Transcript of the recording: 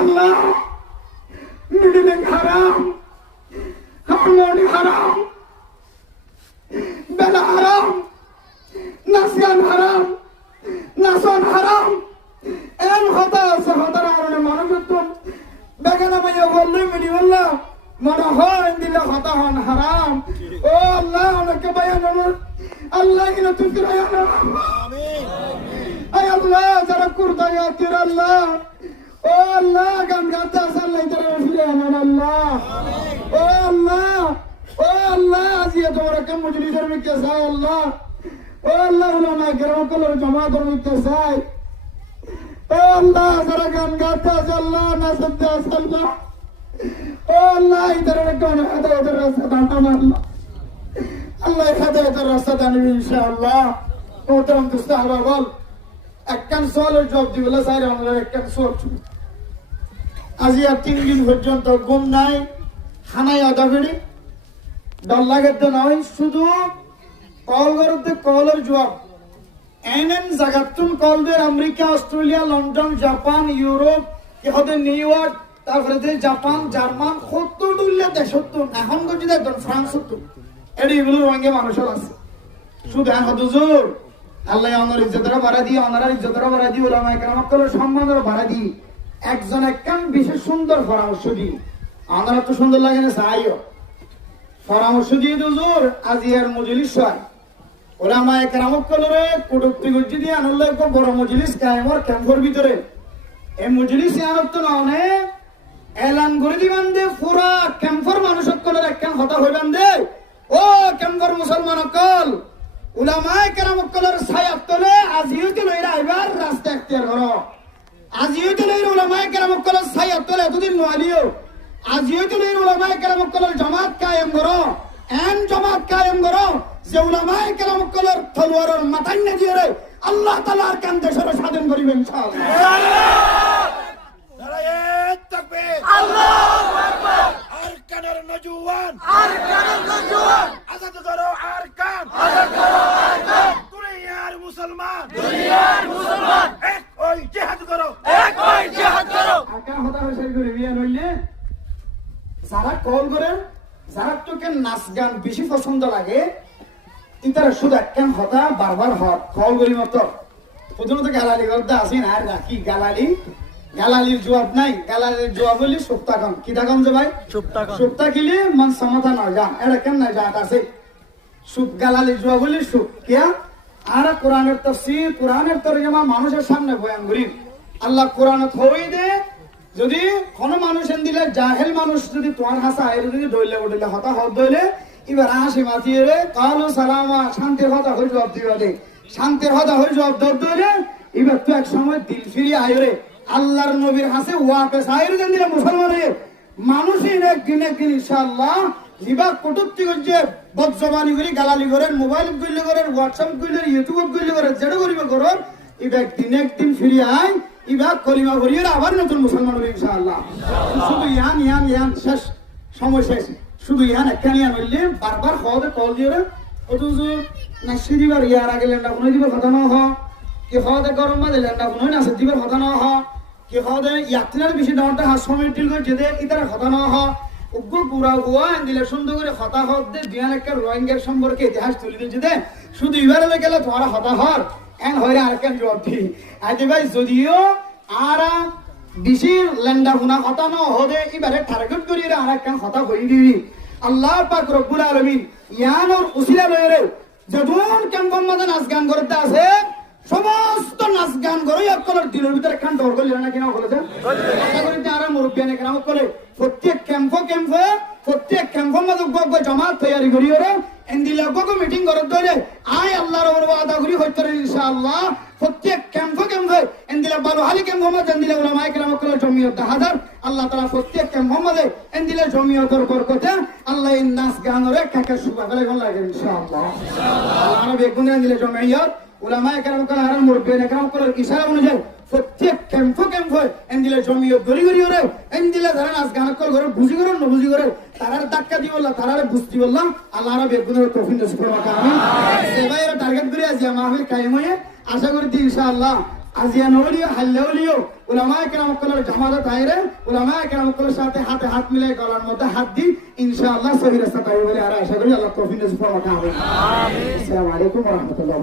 আল্লাহ meddling হারাম, harmony হারাম, বেলা হারাম, নাসিয়ান হারাম, নাসন হারাম, এন হতা আছে হতার কারণে মানুষ বেগানা মাইয়া বললে মিডি বললা মনে হয় দিলে হতা হন হারাম। ও আল্লাহ অনেকে বায়ান আল্লাহ কিনা তুই আল্লাহ যারা কুর্তা গাতির আল্লাহ, ও আল্লাহ গান গাতে আল্লাহ তারা ফিরে আনান আল্লাহ। ও আল্লাহ, ও আল্লাহ আজিয়া তোমার একটা মজলিসের মিকে চাই আল্লাহ। ও আল্লাহ উলামা কেরাম কলর জমাতের মিকে চাই। ও আল্লাহ যারা গান গাতে আছে আল্লাহ নাচতে আছে আল্লাহ, ও আল্লাহ ইতারা কোন হেদায়েতের রাস্তা দান আল্লাহ। আল্লাহ হেদায়েতের রাস্তা দানবি ইনশাআল্লাহ। মোহতারাম দোস্ত আহবাব একখান সোয়ালের জবাব দিবেলা চাই আমরা একখান সোয়াল ছুটি। আজি আর 3 দিন পর্যন্ত ঘুম নাই, খানায় আদা ফেরি ডর লাগে তো নয়, শুধু কল করতে কলের জবাব এন জায়গাতুন কল দের America, Australia, London, Japan, Europe, ইহতে নিউ ইয়র্ক, তারপরে জাপান, জার্মান 70 দেশ 70 এখন যদি দেখবেন ফ্রান্স 70 এগুলোর রঙে মানুষের আছে। শুধু এখন হুজুর আল্লাহ আমার ইজ্জতরা বাড়া দিয়ে, ওনারা ইজ্জতরা বাড়া দিয়ে, ওলামা কেরামের সম্মানের বাড়া দিয়ে একজন একখান বিশেষ সুন্দর পরামর্শ দিই। ওনারা তো সুন্দর লাগে না চাইও পরামর্শ দিয়ে হুজুর আজি আর মজলিস হয় ওলামা কেরামে কটুক্তি গজ্জি দিয়ে আনলে বড় মজলিস কায়েমর ক্যাম্পের ভিতরে এই মজলিস আনত না অনেক এলান করে দিবেন দে পুরা ক্যাম্পের মানুষ সকলের একখান হতা হইবেন দে। ও ক্যাম্পের মুসলমান সকল উলামায়ে কেরাম সকলের ছায়াত তলে আজিও তো লইরা আইবার রাস্তা এখতিয়ার করো। আজিও তো লইরা উলামায়ে কেরাম সকলের ছায়াত তলে এতদিন নোয়ালিও আজিও তো লইরা উলামায়ে কেরাম সকলের জামাত কায়েম করো। এন জামাত কায়েম করো যে উলামায়ে কেরাম সকলের তলোয়ারের মাথায় না দিয়ে আল্লাহ তাআলার কান দেশের স্বাধীন করিবেন ইনশাআল্লাহ। নারায়ে তাকবীর, আল্লাহু আকবার। আরকানের নজওয়ান, আরকানের নজওয়ান, আজাদ করো আরকান, আজাদ করো আরকান। দুনিয়ার মুসলমান, দুনিয়ার মুসলমান এক ওই জিহাদ করো, এক হই জিহাদ করো। আরকান হতা হইছে করে বিয়া হইলে যারা কল করে, যারা তোকে নাচ গান বেশি পছন্দ লাগে ইতারা শুধু একখান হতা বারবার হট কল করি মতো প্রথমত গালালি করতে আসি না আর রাখি গালালি, গালালির জবাব নাই। গালালির জবাব হইলে সপ্তাহন কি থাকন যে ভাই সপ্তাহ কিলে মান সমতা না গান এটা কেন না জাত আছে সুপ। গালালির জবাব হইলে সুপ কিয়া আর কোরআনের তাফসীর, কোরআনের তরজমা মানুষের সামনে বয়ান করি। আল্লাহ কোরআনত হই দে যদি কোন মানুষ এন দিলে জাহেল মানুষ যদি তোমার হাসা এর যদি দইলে উঠলে হতা হত দইলে এবার আসি মাতিয়ে রে কালো সালামা শান্তির হতা হই জবাব দিবা দে, শান্তির হতা হই জবাব দইলে এবার তো এক সময় দিল ফিরি আয়রে আল্লাহর নবীর হাসে ওয়াপে সাইর দেন দিলে মুসলমানের মানুষই একদিন একদিন ইনশাআল্লাহ লিবা কটুক্তি করছে বদজবানি করে গালালি করে মোবাইল গুলি করে হোয়াটসঅ্যাপ গুলি ইউটিউব গুলি করে যেটা করিবে করো এবার একদিন ফিরি আয় এবার কলিমা করিয়ে আবার নতুন মুসলমান হবে ইনশাআল্লাহ। শুধু ইয়ান ইয়ান ইয়ান শেষ সময় শেষ শুধু ইয়ান একটা ইয়ান হইলে বারবার খাওয়াতে কল দিয়ে অথচ নাচি দিবার ইয়ার আগে লেন্ডা কোনো দিবার কথা না হ কি খাওয়াতে গরম বাজে লেন্ডা কোনো নাচে দিবার কথা না হ কি খাওয়াতে ইয়াত্রার বেশি ডাউনটা হাস সময় টিল করে যেতে ইতার কথা না হ উগ্র পুরা গোয়া দিলে সুন্দর করে হতা হত দে বিয়ান একটা রোহিঙ্গার সম্পর্কে ইতিহাস তুলে দিয়েছে দে শুধু এবারে গেলে তোমার হতা হর এন হইরে আর কেন জবাব দি আজ ভাই যদিও আর বেশি লেন্ডা গুনা হতা না হদে এবারে টার্গেট করি আর কেন হতা হই দিবি আল্লাহ পাক রব্বুল আলামিন ইয়ানোর উসিলা লয়ে যদুন কেমন মাঝে নাচ গান করতে আছে সমস্ত নাচ গান করে আপনার দিনের ভিতরে একখান ডর করলে না কিনা বলেছেন আর মুরব্বিয়ানে কেন করে প্রত্যেক ক্যাম্পের মাঝে জমাত তৈরি করি ওরে এন্দিলা মিটিং করে ধরে আয় আল্লাহর ওপর ওয়াদা করি হইতে ইনশাআল্লাহ প্রত্যেক ক্যাম্পে এন্দিলা বালুহালি ক্যাম্প মাঝে এন্দিলা উলামায়ে কেরাম কল জমিয়ত হাজার আল্লাহ তাআলা প্রত্যেক ক্যাম্প মাঝে এন্দিলা জমিয়তের বরকতে আল্লাহ এই নাচ গানরে কাকা সুবা গলে লাগে ইনশাআল্লাহ। আল্লাহ নবী গুণে এন্দিলা জমিয়ত উলামায়ে কেরাম কল আর মুরব্বিয়ানে কেরাম কল ইশারা অনুযায়ী প্রত্যেক ক্যাম্পে এন্দিলা জমিয়ত গরি ওরে এন্দিলা যারা নাচ গান কল করে বুঝি করে না বুঝি করে তারার ধাক্কা দিব আল্লাহ তারারে বুঝতি বললাম আল্লাহ নবী গুণে তৌফিক নসিব করুন আমিন। সেবাইরা টার্গেট করে আজ মাহফিল কায়েম হয়ে আশা করি ইনশাআল্লাহ আজিয়া নলিও হাল্লাউলিও উলামায়ে কেরাম কলের জামাতে তাইরে উলামায়ে কেরাম কলের সাথে হাতে হাত মিলাই গলার মধ্যে হাত দি ইনশাআল্লাহ সহি রাস্তা তাই বলে আর আশা করি আল্লাহ তৌফিক নসিব ফরমাতে আমিন। আসসালামু আলাইকুম ওয়া রাহমাতুল্লাহ।